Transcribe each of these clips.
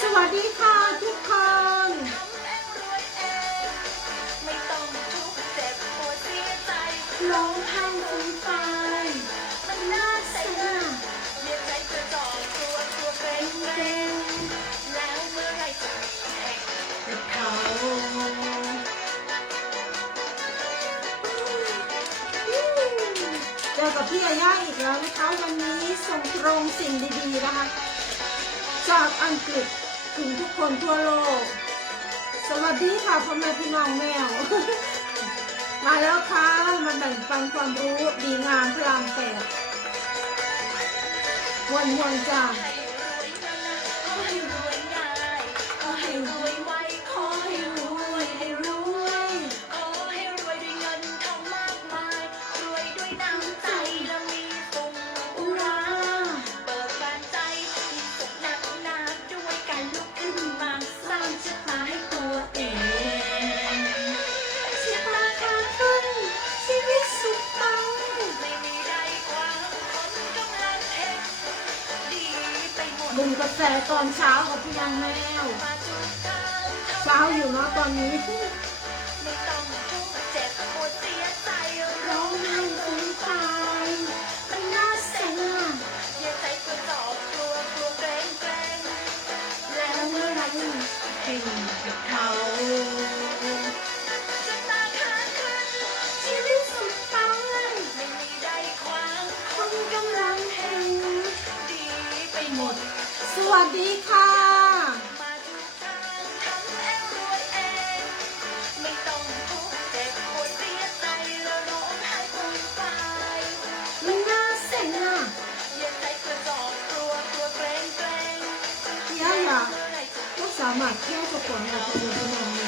สวัสดีค่ะทุกคนทำเองรวยเองไม่ต้องฟุ้งไห้ฟูมฟายมันน่าเสียเรียกใจกระจอกตัวตัวเกรเกรงแล้วเมื่อไรจะแข่งกับเขาเจอกับพี่อาย่าอีกแล้วนะคะ วันนี้ส่งตรงสิ่งดีๆนะคะ จากอังกฤษ ถึงทุกคนทั่วโลก สวัสดีค่ะพ่อแม่พี่น้องแมว มาแล้วค่ะ มาแบ่งปันความรู้ดีงามพลังแต่วันวันๆจ้า ดดื่มกาแฟตอนเช้ากับพี่ยังแมวเช้าอยู่เนาะตอนนี้ ฟูมฟายมันน่าเสียอย่าใจกระจอกกลัวกลัวเกรงเกรงพี่ยาอยากเมื่อไหรจะก็สามารถแค่จะผลกับคนอื่นได้ไห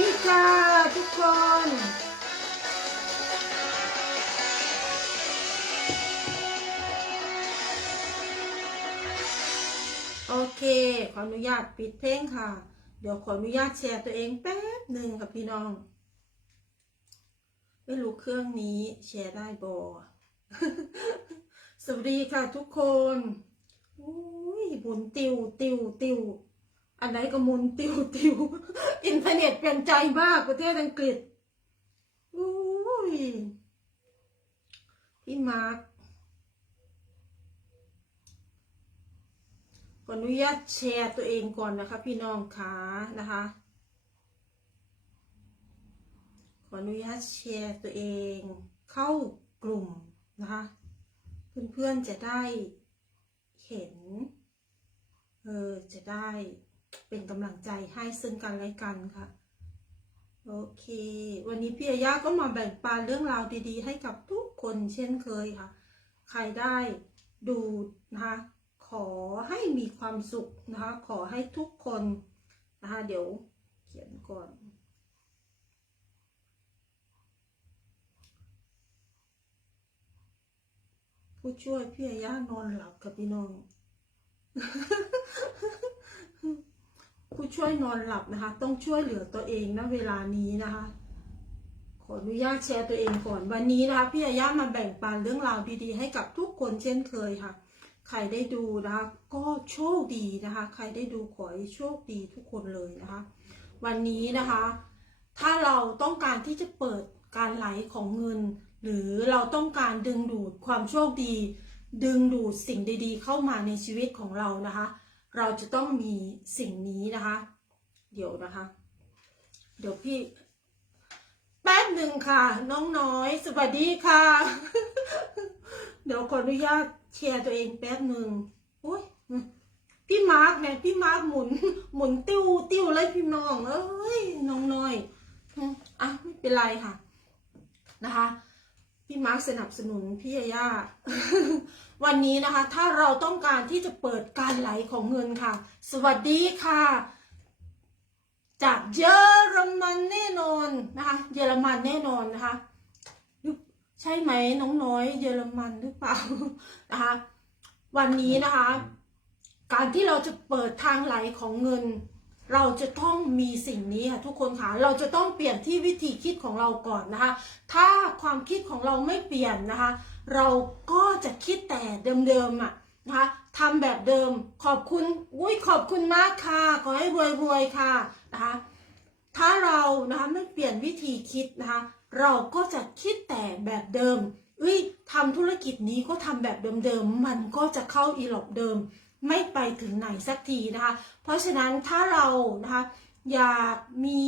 วัสดีค่ะทุกคน โอเค ขออนุญาตปิดเพลงค่ะ เดี๋ยวขออนุญาตแชร์ตัวเองแป๊บหนึ่งค่ะพี่น้อง ไม่รู้เครื่องนี้แชร์ได้บอสวัสดีค่ะทุกคน อุ้ยหมุนติวติวติว อันไหนก็มุนติวติวอินเทอร์เน็ตเปลี่ยนใจมากประเทศอังกฤษอุ้ยพี่มาร์คขออนุญาตแชร์ตัวเองก่อนนะคะ พี่น้องคะนะคะ ขออนุญาตแชร์ตัวเอง เข้ากลุ่มนะคะ เพื่อนๆจะได้เห็น เออ จะได้ เป็นกำลังใจให้ซึ่งกันและกันค่ะ โอเค วันนี้พี่อาย่าก็มาแบ่งปันเรื่องราวดีๆ ให้กับทุกคนเช่นเคยค่ะ ใครได้ดูนะคะขอให้มีความสุขนะคะ ขอให้ทุกคนนะคะ เดี๋ยวเขียนก่อน ผู้ช่วยพี่อาย่านอนหลับกับพี่น้อง ผู้ช่วยนอนหลับนะคะ ต้องช่วยเหลือตัวเองนะเวลานี้นะคะ ขออนุญาตแชร์ตัวเองก่อนวันนี้นะคะพี่อาย่ามาแบ่งปันเรื่องราวดีๆ ให้กับทุกคนเช่นเคยค่ะ ใครได้ดูนะคะก็โชคดีนะคะ ใครได้ดูขอให้โชคดีทุกคนเลยนะคะ วันนี้นะคะ ถ้าเราต้องการที่จะเปิดการไหลของเงิน หรือเราต้องการดึงดูดความโชคดี ดึงดูดสิ่งดีๆ เข้ามาในชีวิตของเรานะคะ เราจะต้องมีสิ่งนี้นะคะ เดี๋ยวนะคะ เดี๋ยวพี่ แป๊บหนึ่งค่ะ น้องน้อย สวัสดีค่ะ เดี๋ยวขออนุญาตแชร์ตัวเองแป๊บหนึ่งโอ้ยพี่มาร์กเนี่ยพี่มาร์กหมุน หมุนติ้วติ้วเลยพี่น้อง เอ้ยน้องน้อยอะไม่เป็นไรค่ะ นะคะ พี่มาร์คสนับสนุนพี่ยาย่าวันนี้นะคะ ถ้าเราต้องการที่จะเปิดการไหลของเงินค่ะ สวัสดีค่ะ จากเยอรมันแน่นอนนะคะ เยอรมันแน่นอนนะคะใช่ไหมน้องน้อย เยอรมันหรือเปล่านะคะ วันนี้นะคะ การที่เราจะเปิดทางไหลของเงิน เราจะต้องมีสิ่งนี้ค่ะทุกคนค่ะเราจะต้องเปลี่ยนที่วิธีคิดของเราก่อนนะคะ ถ้าความคิดของเราไม่เปลี่ยนนะคะ เราก็จะคิดแต่เดิมๆอะนะคะทำแบบเดิมขอบคุณอุ้ยขอบคุณมากค่ะขอให้รวยๆค่ะนะคะถ้าเรานะคะไม่เปลี่ยนวิธีคิดนะคะเราก็จะคิดแต่แบบเดิมเอ้ยทำธุรกิจนี้ก็ทำแบบเดิมๆมันก็จะเข้าอีหลอบเดิม ไม่ไปถึงไหนสักทีนะคะ เพราะฉะนั้นถ้าเรานะคะอยากมี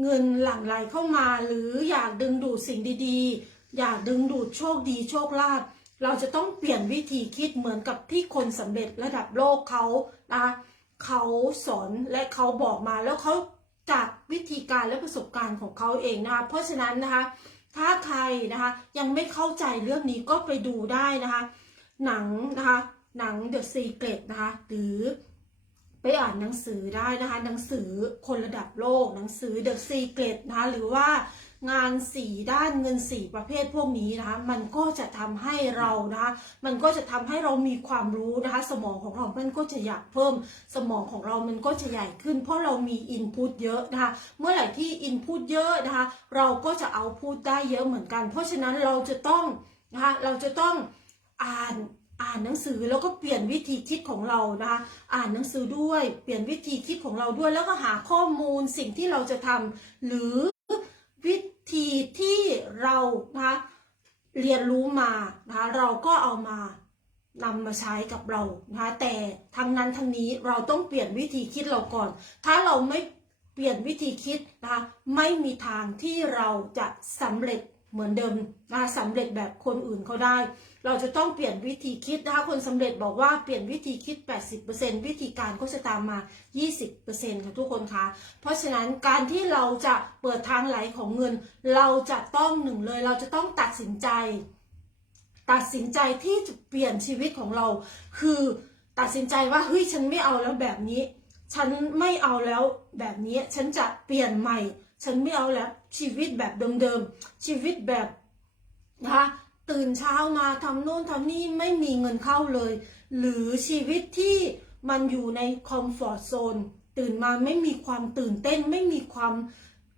เงินหลั่งไหลเข้ามา หรืออยากดึงดูดสิ่งดีๆ อยากดึงดูดโชคดีโชคลาภเราจะต้องเปลี่ยนวิธีคิดเหมือนกับที่คนสำเร็จระดับโลกเขานะคะเขาสอนและเขาบอกมาแล้วเขาจากวิธีการและประสบการณ์ของเขาเองนะคะเพราะฉะนั้นนะคะถ้าใครนะคะยังไม่เข้าใจเรื่องนี้ก็ไปดูได้นะคะ หนังนะคะ หนัง The Secret นะคะ หรือไปอ่านหนังสือได้นะคะ หนังสือคนระดับโลก หนังสือ The Secret นะคะ หรือว่างานสี่ด้านเงินสี่ประเภทพวกนี้นะคะ มันก็จะทำให้เรานะคะมันก็จะทำให้เรามีความรู้นะคะ สมองของเรา มันก็จะอยากเพิ่ม สมองของเรา มันก็จะใหญ่ขึ้น เพราะเรามีอินพุตเยอะนะคะ เมื่อไหร่ที่อินพุตเยอะนะคะ เราก็จะเอาพูดได้เยอะเหมือนกัน เพราะฉะนั้นเราจะต้องนะคะ เราจะต้องอ่าน อ่านหนังสือแล้วก็เปลี่ยนวิธีคิดของเรานะคะอ่านหนังสือด้วยเปลี่ยนวิธีคิดของเราด้วย แล้วก็หาข้อมูลสิ่งที่เราจะทำหรือวิธีที่เรานะคะเรียนรู้มานะคะเราก็เอามานำมาใช้กับเรานะคะแต่ทั้งนั้นทั้งนี้เราต้องเปลี่ยนวิธีคิดเราก่อน ถ้าเราไม่เปลี่ยนวิธีคิดนะคะไม่มีทางที่เราจะสำเร็จ เหมือนเดิมนะคะสำเร็จแบบคนอื่นเขาได้ เราจะต้องเปลี่ยนวิธีคิดนะคะคนสำเร็จบอกว่าเปลี่ยนวิธีคิด 80%วิธีการก็จะตามมา 20%ค่ะทุกคนคะเพราะฉะนั้นการที่เราจะเปิดทางไหลของเงิน เราจะต้องหนึ่งเลย เราจะต้องตัดสินใจ ตัดสินใจที่จะเปลี่ยนชีวิตของเรา คือตัดสินใจว่าเฮ้ยฉันไม่เอาแล้วแบบนี้ ฉันไม่เอาแล้วแบบนี้ ฉันจะเปลี่ยนใหม่ ฉันไม่เอาแล้ว ชีวิตแบบเดิมๆ ชีวิตแบบนะคะตื่นเช้ามาทำโน่นทำนี่ไม่มีเงินเข้าเลย หรือชีวิตที่มันอยู่ในคอมฟอร์ทโซนตื่นมาไม่มีความตื่นเต้น ไม่มีความ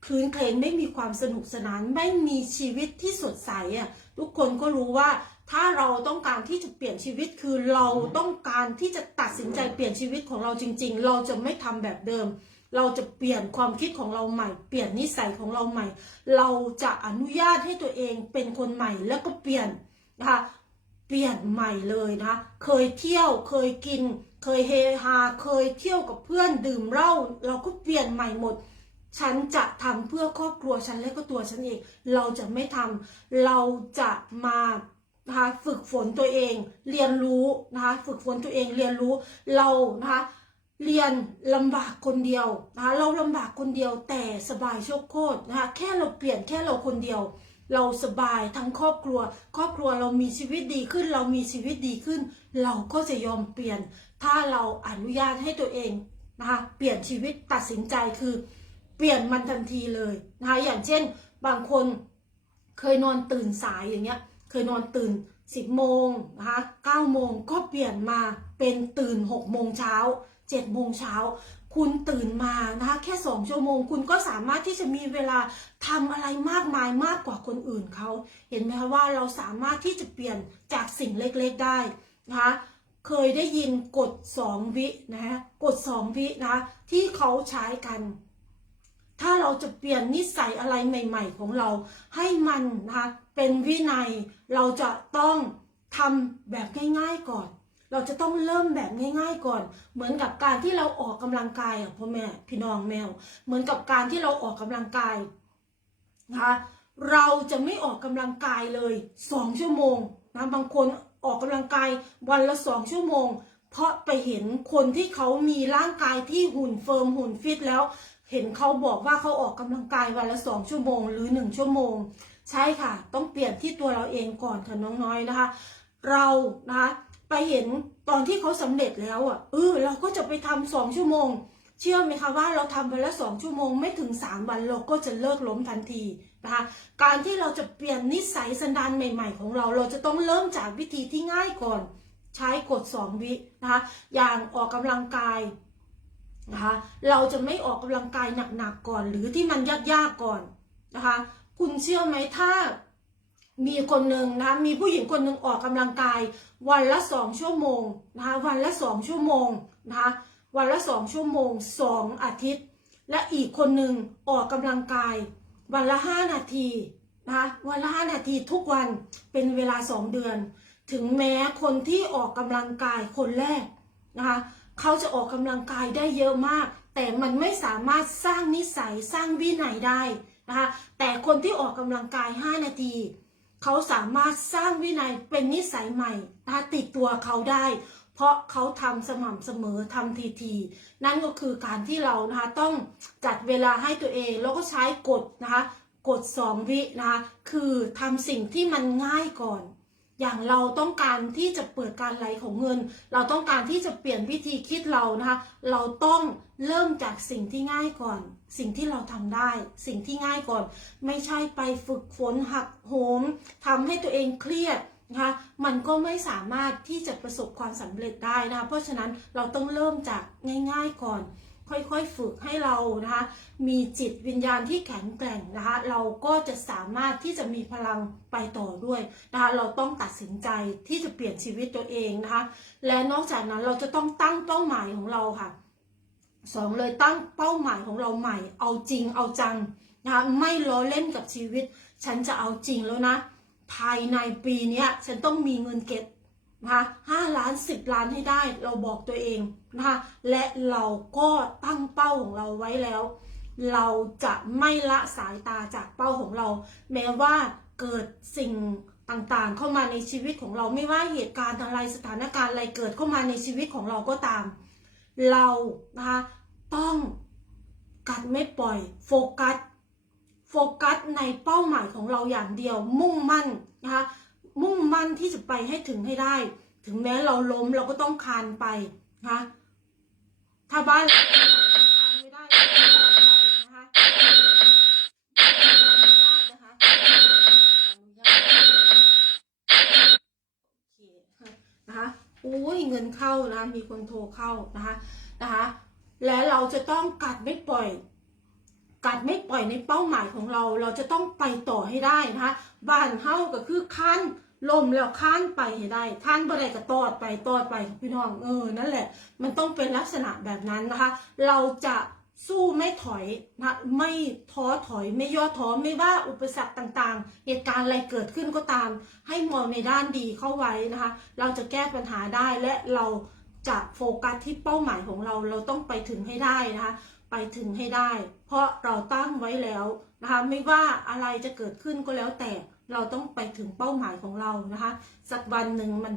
คลื้นเครงไม่มีความสนุกสนาน ไม่มีชีวิตที่สดใสอะทุกคนก็รู้ว่าถ้าเราต้องการที่จะเปลี่ยนชีวิตคือเราต้องการที่จะตัดสินใจเปลี่ยนชีวิตของเราจริง ๆ เราจะไม่ทำแบบเดิม เราจะเปลี่ยนความคิดของเราใหม่ เปลี่ยนนิสัยของเราใหม่ เราจะอนุญาตให้ตัวเองเป็นคนใหม่แล้วก็เปลี่ยนนะคะเปลี่ยนใหม่เลยนะคะเคยเที่ยวเคยกิน เคยเฮฮาเคยเที่ยวกับเพื่อนดื่มเหล้าเราก็เปลี่ยนใหม่หมด ฉันจะทำเพื่อครอบครัวฉันและก็ตัวฉันเองเราจะไม่ทำเราจะมานะคะฝึกฝนตัวเอง เรียนรู้นะคะฝึกฝนตัวเองเรียนรู้เรานะคะ เรียนลำบากคนเดียวนะคะเราลำบากคนเดียวแต่สบายโชคโคตรนะคะแค่เราเปลี่ยนแค่เราคนเดียว เราสบายทั้งครอบครัว ครอบครัวเรามีชีวิตดีขึ้น เรามีชีวิตดีขึ้น เราก็จะยอมเปลี่ยน ถ้าเราอนุญาตให้ตัวเองนะคะเปลี่ยนชีวิตตัดสินใจคือ เปลี่ยนมันทันทีเลยนะคะอย่างเช่น บางคนเคยนอนตื่นสายอย่างเงี้ยเคยนอนตื่น10โมงนะคะ9โมงก็เปลี่ยนมาเป็นตื่น6โมงเช้า 7โมงเช้าคุณตื่นมานะคะแค่2ชั่วโมง คุณก็สามารถที่จะมีเวลาทำอะไรมากมายมากกว่าคนอื่นเขาเห็นไหมคะว่าเราสามารถที่จะเปลี่ยนจากสิ่งเล็กๆได้นะคะเคยได้ยินกฎ2วินะคะกฎ2วินะที่เขาใช้กัน ถ้าเราจะเปลี่ยนนิสัยอะไรใหม่ ๆ ของเรา ให้มันนะคะเป็นวินัยเราจะต้องทำแบบง่ายๆก่อน เราจะต้องเริ่มแบบง่าย ๆก่อน เหมือนกับการที่เราออกกำลังกายอะพ่อแม่พี่น้องแมว เหมือนกับการที่เราออกกำลังกายนะคะเราจะไม่ออกกำลังกายเลยสองชั่วโมงนะบางคนออกกำลังกายวันละสองชั่วโมง เพราะไปเห็นคนที่เขามีร่างกายที่หุ่นเฟิร์มหุ่นฟิตแล้ว เห็นเขาบอกว่าเขาออกกำลังกายวันละสองชั่วโมง หรือหนึ่งชั่วโมง ใช่ค่ะ ต้องเปลี่ยนที่ตัวเราเองก่อนค่ะน้องน้อยนะคะ เรานะคะ ไปเห็นตอนที่เขาสำเร็จแล้วอะเออเราก็จะไปทำสองชั่วโมง เชื่อไหมคะว่าเราทำไปแล้วสองชั่วโมงไม่ถึงสามวันเราก็จะเลิกล้มทันทีนะคะการที่เราจะเปลี่ยนนิสัยสันดานใหม่ ๆ ของเรา เราจะต้องเริ่มจากวิธีที่ง่ายก่อน ใช้กฎสองวินะคะอย่างออกกำลังกายนะคะเราจะไม่ออกกำลังกายหนักๆก่อน หรือที่มันยากๆก่อนนะคะคุณเชื่อไหมถ้า มีคนหนึ่งนะมีผู้หญิงคนหนึ่งออกกำลังกาย วันละสองชั่วโมงนะคะวันละสองชั่วโมงนะคะวันละสองชั่วโมงสองอาทิตย์ และอีกคนหนึ่งออกกำลังกาย วันละห้านาทีนะคะวันละห้านาทีทุกวันเป็นเวลาสองเดือน ถึงแม้คนที่ออกกำลังกายคนแรกนะคะเขาจะออกกำลังกายได้เยอะมาก แต่มันไม่สามารถสร้างนิสัยสร้างวินัยได้นะคะแต่คนที่ออกกำลังกาย 5 นาที เขาสามารถสร้างวินัยเป็นนิสัยใหม่ตาติดตัวเขาได้ เพราะเขาทำสม่ำเสมอทำทีทีๆนั่นก็คือการที่เรานะคะต้องจัดเวลาให้ตัวเอง แล้วก็ใช้กฎนะคะกฎสองวินะคะคือทำสิ่งที่มันง่ายก่อน อย่างเราต้องการที่จะเปิดการไหลของเงิน เราต้องการที่จะเปลี่ยนวิธีคิดเรานะคะ เราต้องเริ่มจากสิ่งที่ง่ายก่อน สิ่งที่เราทำได้ สิ่งที่ง่ายก่อน ไม่ใช่ไปฝึกฝนหักโหมทำให้ตัวเองเครียดนะคะมันก็ไม่สามารถที่จะประสบความสำเร็จได้นะคะเพราะฉะนั้นเราต้องเริ่มจากง่าย ๆก่อน ค่อยๆฝึกให้เรานะคะมีจิตวิญญาณที่แข็งแกร่งนะคะเราก็จะสามารถที่จะมีพลังไปต่อด้วยนะคะเราต้องตัดสินใจที่จะเปลี่ยนชีวิตตัวเองนะคะและนอกจากนั้นเราจะต้องตั้งเป้าหมายของเราค่ะสองเลยตั้งเป้าหมายของเราใหม่ เอาจริงเอาจังนะคะไม่ล้อเล่นกับชีวิต ฉันจะเอาจริงแล้วนะ ภายในปีนี้ฉันต้องมีเงินเก็บ นะคะห้าล้านสิบล้านให้ได้เราบอกตัวเองนะคะและเราก็ตั้งเป้าของเราไว้แล้ว เราจะไม่ละสายตาจากเป้าของเรา แม้ว่าเกิดสิ่งต่างๆ เข้ามาในชีวิตของเราไม่ว่าเหตุการณ์อะไรสถานการณ์อะไรเกิดเข้ามาในชีวิตของเราก็ตาม เรานะคะต้องกัดไม่ปล่อยโฟกัสโฟกัสในเป้าหมายของเราอย่างเดียวมุ่งมั่นนะคะ มุ่งมั่นที่จะไปให้ถึงให้ได้ ถึงแม้เราล้มเราก็ต้องคานไปนะคะถ้าบ้านเราคานไม่ได้ก็ต้องออกนะคะนะคะโอ้ยเงินเข้านะมีคนโทรเข้านะคะนะคะ และเราจะต้องกัดไม่ปล่อยกัดไม่ปล่อยในเป้าหมายของเรา เราจะต้องไปต่อให้ได้นะคะบ้านเฮาก็คือคัน ลมแล้วคันไปให้ได้ท่านบ่ได้ก็ตอดไปตอดไปพี่น้องเออนั่นแหละ มันต้องเป็นลักษณะแบบนั้นนะคะ เราจะสู้ไม่ถอยนะไม่ท้อถอยไม่ย่อท้อไม่ว่าอุปสรรคต่างๆ เหตุการณ์อะไรเกิดขึ้นก็ตาม ให้มองในด้านดีเข้าไว้นะคะ เราจะแก้ปัญหาได้และเราจะโฟกัสที่เป้าหมายของเราเราต้องไปถึงให้ได้นะคะ ไปถึงให้ได้ เพราะเราตั้งไว้แล้วนะคะ ไม่ว่าอะไรจะเกิดขึ้นก็แล้วแต่ เราต้องไปถึงเป้าหมายของเรานะคะ สักวันหนึ่งมัน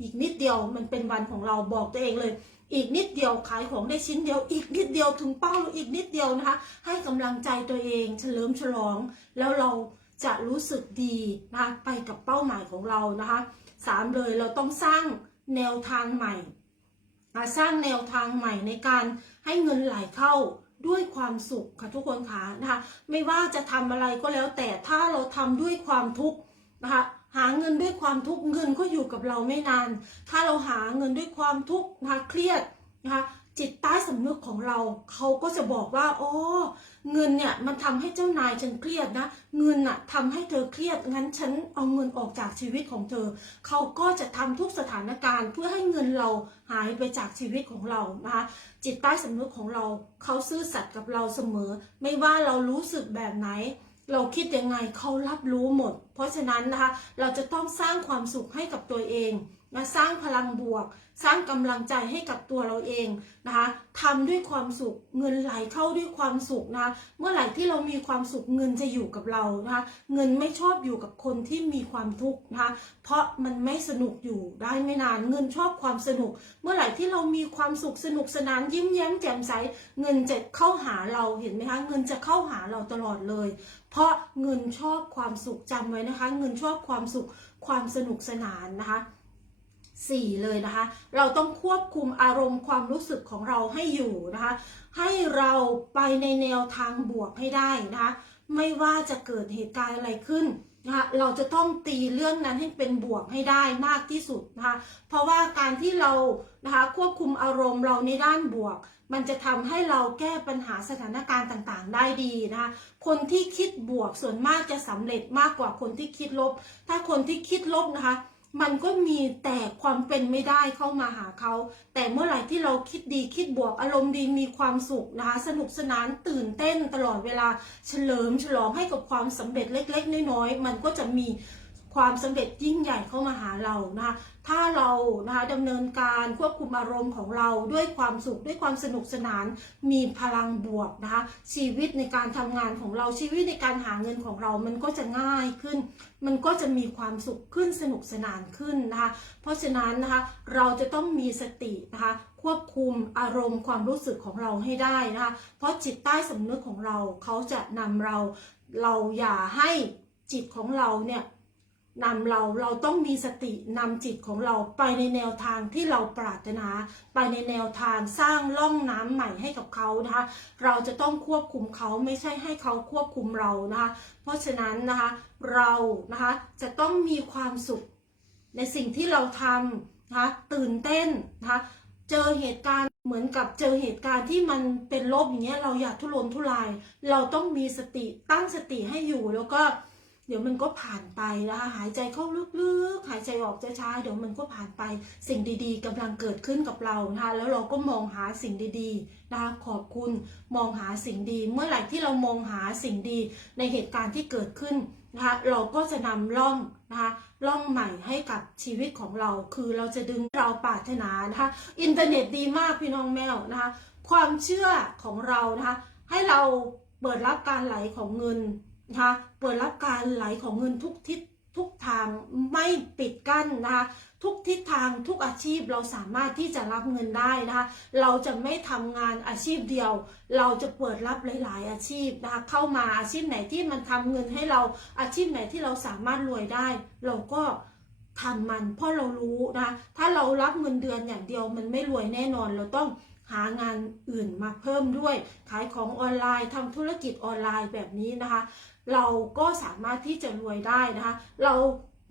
อีกนิดเดียวมันเป็นวันของเราบอกตัวเองเลย อีกนิดเดียวขายของได้ชิ้นเดียว อีกนิดเดียวถึงเป้าอีกนิดเดียวนะคะ ให้กำลังใจตัวเองเฉลิมฉลอง แล้วเราจะรู้สึกดีนะคะไปกับเป้าหมายของเรานะคะสามเลยเราต้องสร้างแนวทางใหม่สร้างแนวทางใหม่ในการให้เงินไหลเข้า ด้วยความสุขค่ะทุกคนค่ะนะคะไม่ว่าจะทำอะไรก็แล้วแต่ถ้าเราทำด้วยความทุกข์นะคะหาเงินด้วยความทุกข์เงินก็อยู่กับเราไม่นาน ถ้าเราหาเงินด้วยความทุกข์นะคะเครียดนะคะ จิตใต้สำนึกของเราเขาก็จะบอกว่าอ๋อเงินเนี่ยมันทำให้เจ้านายฉันเครียดนะ เงินน่ะทำให้เธอเครียดงั้นฉันเอาเงินออกจากชีวิตของเธอ เขาก็จะทำทุกสถานการณ์ เพื่อให้เงินเราหายไปจากชีวิตของเรานะคะจิตใต้สำนึกของเราเขาซื่อสัตย์กับเราเสมอ ไม่ว่าเรารู้สึกแบบไหนเราคิดยังไงเขารับรู้หมด เพราะฉะนั้นนะคะ เราจะต้องสร้างความสุขให้กับตัวเอง นะสร้างพลังบวก สร้างกำลังใจให้กับตัวเราเองนะคะทำด้วยความสุขเงินไหลเข้าด้วยความสุขนะคะเมื่อไหร่ที่เรามีความสุขเงินจะอยู่กับเรานะคะเงินไม่ชอบอยู่กับคนที่มีความทุกข์นะคะเพราะมันไม่สนุกอยู่ได้ไม่นานเงินชอบความสนุก เมื่อไหร่ที่เรามีความสุขสนุกสนานยิ้มแย้มแจ่มใสเงินจะเข้าหาเราเห็นไหมคะเงินจะเข้าหาเราตลอดเลย เพราะเงินชอบความสุขจำไว้นะคะ เงินชอบความสุขความสนุกสนานนะคะ สี่เลยนะคะ เราต้องควบคุมอารมณ์ความรู้สึกของเราให้อยู่นะคะ ให้เราไปในแนวทางบวกให้ได้นะคะ ไม่ว่าจะเกิดเหตุการณ์อะไรขึ้นนะคะเราจะต้องตีเรื่องนั้นให้เป็นบวกให้ได้มากที่สุดนะคะ เพราะว่าการที่เรานะคะควบคุมอารมณ์เราในด้านบวก มันจะทำให้เราแก้ปัญหาสถานการณ์ต่างๆ ได้ดีนะคะ คนที่คิดบวกส่วนมากจะสำเร็จมากกว่าคนที่คิดลบ ถ้าคนที่คิดลบนะคะ มันก็มีแต่ความเป็นไม่ได้เข้ามาหาเขา แต่เมื่อไหร่ที่เราคิดดีคิดบวกอารมณ์ดีมีความสุขนะคะ สนุกสนานตื่นเต้นตลอดเวลาเฉลิมฉลองให้กับความสำเร็จเล็ก ๆ น้อยๆมันก็จะมี ความสำเร็จยิ่งใหญ่เข้ามาหาเรานะคะถ้าเรานะคะดำเนินการควบคุมอารมณ์ของเราด้วยความสุขด้วยความสนุกสนาน มีพลังบวกนะคะชีวิตในการทำงานของเราชีวิตในการหาเงินของเรามันก็จะง่ายขึ้น มันก็จะมีความสุขขึ้นสนุกสนานขึ้นนะคะเพราะฉะนั้นนะคะเราจะต้องมีสตินะคะควบคุมอารมณ์ความรู้สึกของเราให้ได้นะคะเพราะจิตใต้สำนึกของเราเขาจะนำเราเราอย่าให้จิตของเราเนี่ย นำเราเราต้องมีสตินำจิตของเราไปในแนวทางที่เราปรารถนา ไปในแนวทางสร้างร่องน้ำใหม่ให้กับเขานะคะ เราจะต้องควบคุมเขาไม่ใช่ให้เขาควบคุมเรานะคะ เพราะฉะนั้นนะคะเรานะคะจะต้องมีความสุขในสิ่งที่เราทำนะคะตื่นเต้นนะคะเจอเหตุการณ์เหมือนกับเจอเหตุการณ์ที่มันเป็นลบอย่างเงี้ยเราอยากทุรนทุราย เราต้องมีสติตั้งสติให้อยู่แล้วก็ เดี๋ยวมันก็ผ่านไปนะคะหายใจเข้าลึกๆ หายใจออกช้าๆเดี๋ยวมันก็ผ่านไป สิ่งดีๆกำลังเกิดขึ้นกับเรานะคะแล้วเราก็มองหาสิ่งดีๆนะคะขอบคุณมองหาสิ่งดี เมื่อไหร่ที่เรามองหาสิ่งดีในเหตุการณ์ที่เกิดขึ้นนะคะเราก็จะนำร่องนะคะร่องใหม่ให้กับชีวิตของเรา คือเราจะดึงเราปรารถนานะคะอินเทอร์เน็ตดีมากพี่น้องแมวนะคะความเชื่อของเรานะคะให้เราเปิดรับการไหลของเงิน นะคะเปิดรับการไหลของเงินทุกทิศทุกทางไม่ปิดกั้นนะคะทุกทิศทางทุกอาชีพเราสามารถที่จะรับเงินได้นะคะเราจะไม่ทำงานอาชีพเดียว เราจะเปิดรับหลาย ๆ อาชีพนะคะเข้ามาอาชีพไหนที่มันทำเงินให้เราอาชีพไหนที่เราสามารถรวยได้ เราก็ทำมันเพราะเรารู้นะคะถ้าเรารับเงินเดือนอย่างเดียวมันไม่รวยแน่นอนเราต้องหางานอื่นมาเพิ่มด้วย ขายของออนไลน์ทำธุรกิจออนไลน์แบบนี้นะคะ เราก็สามารถที่จะรวยได้นะคะ เรา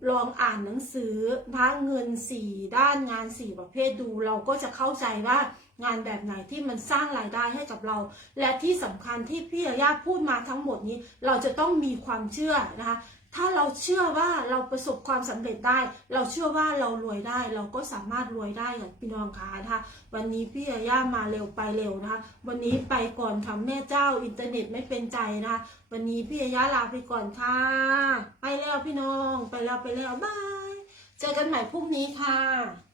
ลองอ่านหนังสือนะคะเงิน4ด้านงาน4ประเภทดู เราก็จะเข้าใจว่างานแบบไหนที่มันสร้างรายได้ให้กับเรา และที่สำคัญที่พี่อาญาพูดมาทั้งหมดนี้ เราจะต้องมีความเชื่อนะคะ ถ้าเราเชื่อว่าเราประสบความสำเร็จได้ เราเชื่อว่าเรารวยได้ เราก็สามารถรวยได้ค่ะพี่น้องคะนะคะวันนี้พี่อาย่ามาเร็วไปเร็วนะคะ วันนี้ไปก่อนค่ะแม่เจ้าอินเทอร์เน็ตไม่เป็นใจนะคะ วันนี้พี่อาย่าลาไปก่อนค่ะ ไปแล้วพี่น้อง ไปแล้วไปแล้วบาย เจอกันใหม่พรุ่งนี้ค่ะ